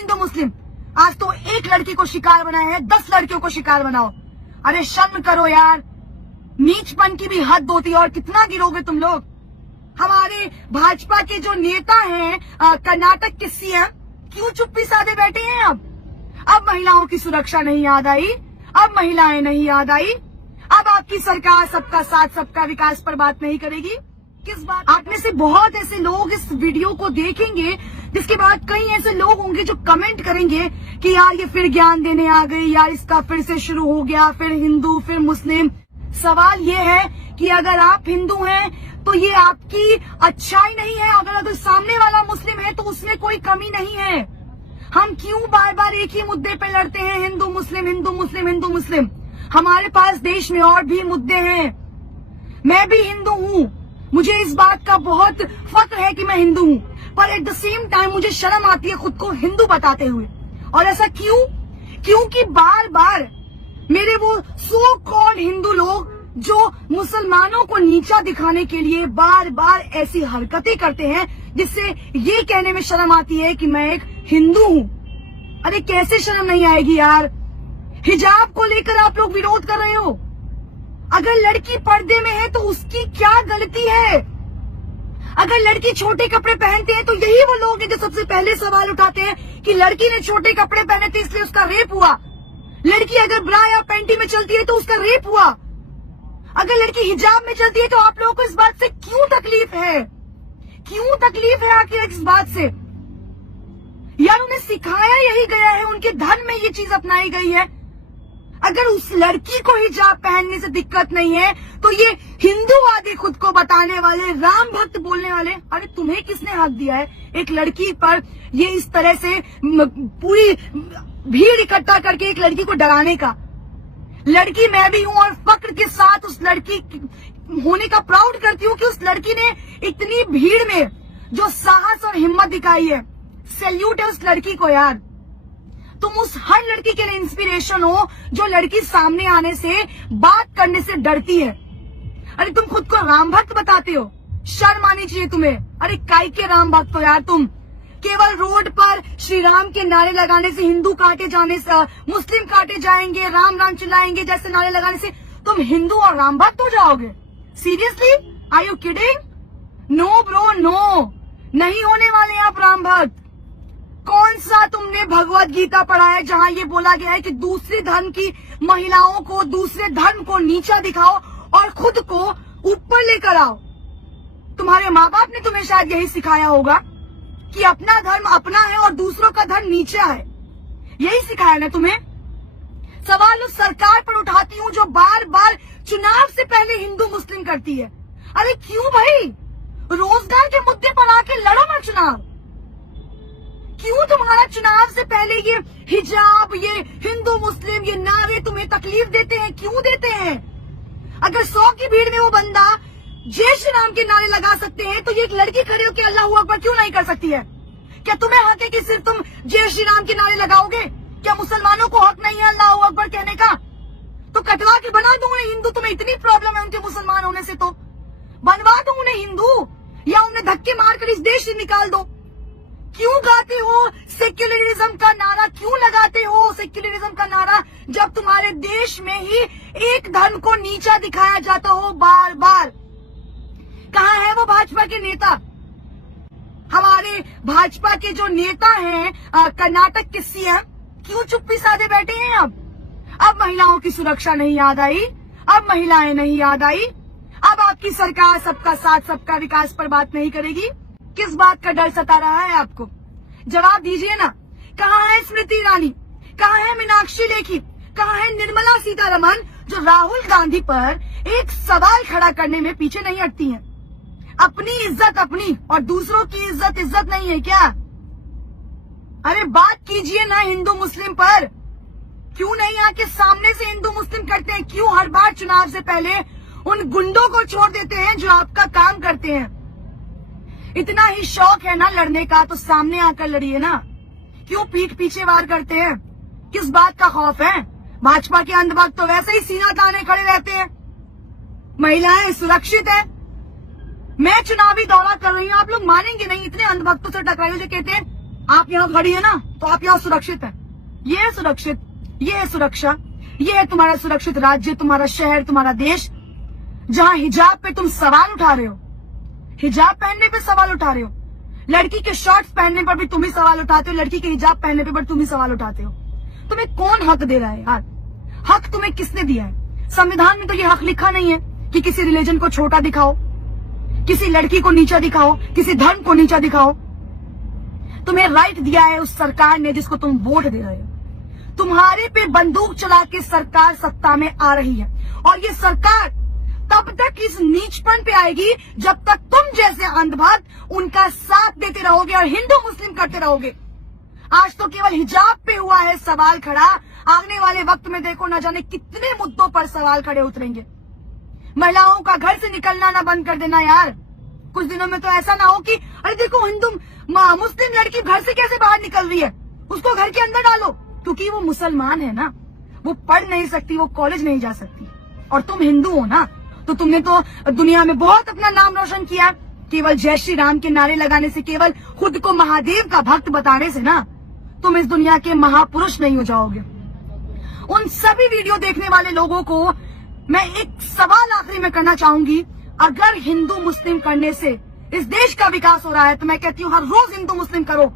हिंदू मुस्लिम, आज तो एक लड़की को शिकार बनाया है, 10 लड़कियों को शिकार बनाओ। अरे शर्म करो यार, नीचपन की भी हद होती है। और कितना गिरोगे तुम लोग? हमारे भाजपा के जो नेता हैं, कर्नाटक के सीएम, क्यों चुप्पी साधे बैठे हैं? अब महिलाओं की सुरक्षा नहीं याद आई, अब महिलाएं नहीं याद आई, अब आपकी सरकार सबका साथ सबका विकास पर बात नहीं करेगी। किस बात? आप में से बहुत ऐसे लोग इस वीडियो को देखेंगे, जिसके बाद कई ऐसे लोग होंगे जो कमेंट करेंगे कि यार ये फिर ज्ञान देने आ गई, यार इसका फिर से शुरू हो गया, फिर हिंदू फिर मुस्लिम। सवाल ये है कि अगर आप हिंदू हैं तो ये आपकी अच्छाई नहीं है, अगर सामने वाला मुस्लिम है तो उसमें कोई कमी नहीं है। हम क्यों बार बार एक ही मुद्दे पे लड़ते हैं, हिंदू मुस्लिम हिंदू मुस्लिम हिंदू मुस्लिम? हमारे पास देश में और भी मुद्दे हैं। मैं भी हिंदू हूँ, मुझे इस बात का बहुत फक्र है कि मैं हिंदू हूँ, पर एट द सेम टाइम मुझे शर्म आती है खुद को हिंदू बताते हुए। और ऐसा क्यों? क्योंकि बार बार मेरे वो सो कॉल्ड हिंदू लोग जो मुसलमानों को नीचा दिखाने के लिए बार बार ऐसी हरकतें करते हैं, जिससे ये कहने में शर्म आती है कि मैं एक हिंदू हूँ। अरे कैसे शर्म नहीं आएगी यार? हिजाब को लेकर आप लोग विरोध कर रहे हो। अगर लड़की पर्दे में है तो उसकी क्या गलती है? अगर लड़की छोटे कपड़े पहनते हैं तो यही वो लोग हैं जो सबसे पहले सवाल उठाते हैं कि लड़की ने छोटे कपड़े पहने थे इसलिए उसका रेप हुआ। लड़की अगर ब्रा या पैंटी में चलती है तो उसका रेप हुआ। अगर लड़की हिजाब में चलती है तो आप लोगों को इस बात से क्यों तकलीफ है? क्यों तकलीफ है आखिर इस बात से? यार उन्हें सिखाया यही गया है, उनके धर्म में ये चीज अपनाई गई है। अगर उस लड़की को हिजाब पहनने से दिक्कत नहीं है तो ये हिंदूवादी खुद को बताने वाले, राम भक्त बोलने वाले, अरे तुम्हें किसने हक दिया है एक लड़की पर ये इस तरह से पूरी भीड़ इकट्ठा करके एक लड़की को डराने का? लड़की मैं भी हूं और फक्र के साथ उस लड़की होने का प्राउड करती हूँ कि उस लड़की ने इतनी भीड़ में जो साहस और हिम्मत दिखाई है। सैल्यूट है उस लड़की को यार। तुम उस हर लड़की के लिए इंस्पिरेशन हो जो लड़की सामने आने से, बात करने से डरती है। अरे तुम खुद को राम भक्त बताते हो, शर्म आनी चाहिए तुम्हें। अरे काय के राम भक्त हो यार तुम? केवल रोड पर श्री राम के नारे लगाने से, हिंदू काटे जाने से, मुस्लिम काटे जाएंगे, राम राम चिल्लाएंगे जैसे नारे लगाने से तुम हिंदू और राम भक्त हो जाओगे? Seriously? Are you kidding? No bro no, नहीं होने वाले आप राम भक्त। कौन सा तुमने भगवत गीता पढ़ा है जहां ये बोला गया है कि दूसरे धर्म की महिलाओं को, दूसरे धर्म को नीचा दिखाओ और खुद को ऊपर लेकर आओ? तुम्हारे माँ बाप ने तुम्हें शायद यही सिखाया होगा कि अपना धर्म अपना है और दूसरों का धर्म नीचा है। यही सिखाया ना तुम्हें? सवाल उस सरकार पर उठाती हूँ जो बार बार चुनाव से पहले हिंदू मुस्लिम करती है। अरे क्यों भाई? रोजगार के मुद्दे पर आके लड़ो ना चुनाव। क्यों तुम्हारा चुनाव से पहले ये हिजाब, ये हिंदू मुस्लिम, ये नारे तुम्हें तकलीफ देते हैं? क्यों देते हैं? अगर 100 की भीड़ में वो बंदा जय श्री राम के नारे लगा सकते हैं तो ये एक लड़की खड़े होकर अल्लाह अकबर क्यों नहीं कर सकती है? क्या तुम्हें हक है कि सिर्फ तुम जय श्री राम के नारे लगाओगे? क्या मुसलमानों को हक नहीं है अल्लाह अकबर कहने का? तो कटवा के बना दो उन्हें हिंदू। तुम्हें इतनी प्रॉब्लम है उनके मुसलमान होने से तो बनवा दो उन्हें हिंदू, या उन्हें धक्के मारकर इस देश से निकाल दो। क्यों गाते हो सेक्युलरिज्म का नारा? क्यों लगाते हो सेक्युलरिज्म का नारा जब तुम्हारे देश में ही एक धर्म को नीचा दिखाया जाता हो बार बार? कहाँ है वो भाजपा के नेता? हमारे भाजपा के जो नेता हैं, कर्नाटक के सीएम, क्यों चुप्पी साधे बैठे हैं? अब महिलाओं की सुरक्षा नहीं याद आई, अब महिलाएं नहीं याद आई, अब आपकी सरकार सबका साथ सबका विकास पर बात नहीं करेगी। किस बात का डर सता रहा है आपको? जवाब दीजिए ना। कहाँ है स्मृति ईरानी? कहाँ है मीनाक्षी लेखी? कहाँ है निर्मला सीतारमण जो राहुल गांधी पर एक सवाल खड़ा करने में पीछे नहीं हटती हैं? अपनी इज्जत अपनी और दूसरों की इज्जत नहीं है क्या? अरे बात कीजिए ना हिंदू मुस्लिम पर। क्यों नहीं आके सामने से हिंदू मुस्लिम करते हैं? क्यों हर बार चुनाव से पहले उन गुंडों को छोड़ देते हैं जो आपका काम करते हैं? इतना ही शौक है ना लड़ने का तो सामने आकर लड़िए ना। क्यों पीठ पीछे वार करते हैं? किस बात का खौफ है? भाजपा के अंधभक्त तो वैसे ही सीना ताने खड़े रहते हैं। महिलाएं सुरक्षित है। मैं चुनावी दौरा कर रही हूँ, आप लोग मानेंगे नहीं, इतने अंधभक्तों से टकराई जो कहते हैं आप यहाँ खड़ी है ना, तो आप यहाँ सुरक्षित है। ये है सुरक्षित, ये है सुरक्षा, ये है तुम्हारा सुरक्षित राज्य, तुम्हारा शहर, तुम्हारा देश, जहां हिजाब पे तुम सवाल उठा रहे हो। हिजाब पहनने पे सवाल उठा रहे हो, लड़की के शॉर्ट्स पहनने पर भी तुम ही सवाल उठाते हो, लड़की के हिजाब पहनने पे तुम ही सवाल उठाते हो। तुम्हें कौन हक दे रहा है यार? हक तुम्हें किसने दिया है? संविधान में तो ये हक लिखा नहीं है कि किसी रिलीजन को छोटा दिखाओ, किसी लड़की को नीचा दिखाओ, किसी धर्म को नीचा दिखाओ। तुम्हें राइट दिया है उस सरकार ने जिसको तुम वोट दे रहे हो। तुम्हारे पे बंदूक चला के सरकार सत्ता में आ रही है, और ये सरकार तब तक इस नीचपन पे आएगी जब तक तुम जैसे अंधभक्त उनका साथ देते रहोगे और हिंदू मुस्लिम करते रहोगे। आज तो केवल हिजाब पे हुआ है सवाल खड़ा, आने वाले वक्त में देखो न जाने कितने मुद्दों पर सवाल खड़े उतरेंगे। महिलाओं का घर से निकलना ना बंद कर देना यार। कुछ दिनों में तो ऐसा ना हो कि अरे देखो हिंदू मुस्लिम लड़की घर से कैसे बाहर निकल रही है, उसको घर के अंदर डालो, क्योंकि वो मुसलमान है ना, वो पढ़ नहीं सकती, वो कॉलेज नहीं जा सकती, और तुम हिंदू हो ना, तो तुमने तो दुनिया में बहुत अपना नाम रोशन किया। केवल जय श्री राम के नारे लगाने से, केवल खुद को महादेव का भक्त बताने से ना तुम इस दुनिया के महापुरुष नहीं हो जाओगे। उन सभी वीडियो देखने वाले लोगों को मैं एक सवाल आखिरी में करना चाहूंगी, अगर हिंदू मुस्लिम करने से इस देश का विकास हो रहा है तो मैं कहती हूँ हर रोज हिंदू मुस्लिम करो,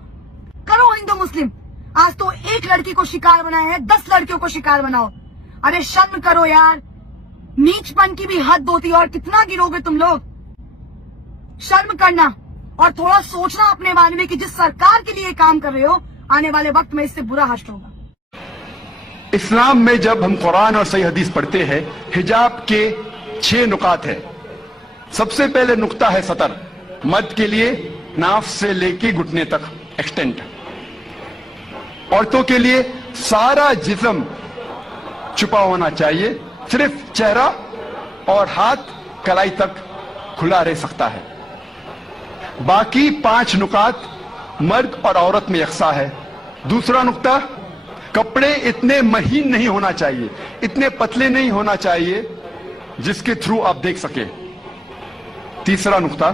करो हिंदू मुस्लिम। आज तो एक लड़की को शिकार बनाया है, 10 लड़कियों को शिकार बनाओ। अरे शर्म करो यार, नीचपन की भी हद होती है, और कितना गिरोगे तुम लोग? शर्म करना और थोड़ा सोचना अपने बारे में कि जिस सरकार के लिए काम कर रहे हो, आने वाले वक्त में इससे बुरा हश्र होगा। इस्लाम में जब हम कुरान और सही हदीस पढ़ते हैं, हिजाब के 6 नुकात है। सबसे पहले नुक्ता है सतर, मर्द के लिए नाफ से लेके घुटने तक एक्सटेंट। औरतों के लिए सारा जिस्म छुपा होना चाहिए, सिर्फ चेहरा और हाथ कलाई तक खुला रह सकता है। बाकी 5 नुकात मर्द और औरत में यकसा है। दूसरा नुक्ता, कपड़े इतने महीन नहीं होना चाहिए, इतने पतले नहीं होना चाहिए जिसके थ्रू आप देख सके। तीसरा नुक्ता,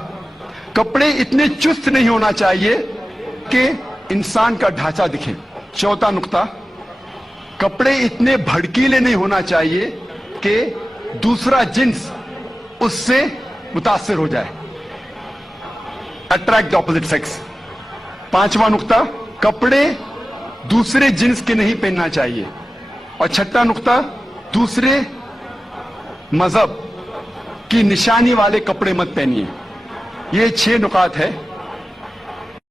कपड़े इतने चुस्त नहीं होना चाहिए कि इंसान का ढांचा दिखे। चौथा नुक्ता, कपड़े इतने भड़कीले नहीं होना चाहिए कि दूसरा जिन्स उससे मुतासिर हो जाए, अट्रैक्ट द ऑपोजिट सेक्स। पांचवा नुक्ता, कपड़े दूसरे जिन्स के नहीं पहनना चाहिए। और छठा नुक्ता, दूसरे मजहब की निशानी वाले कपड़े मत पहनिए। ये 6 नुकात है।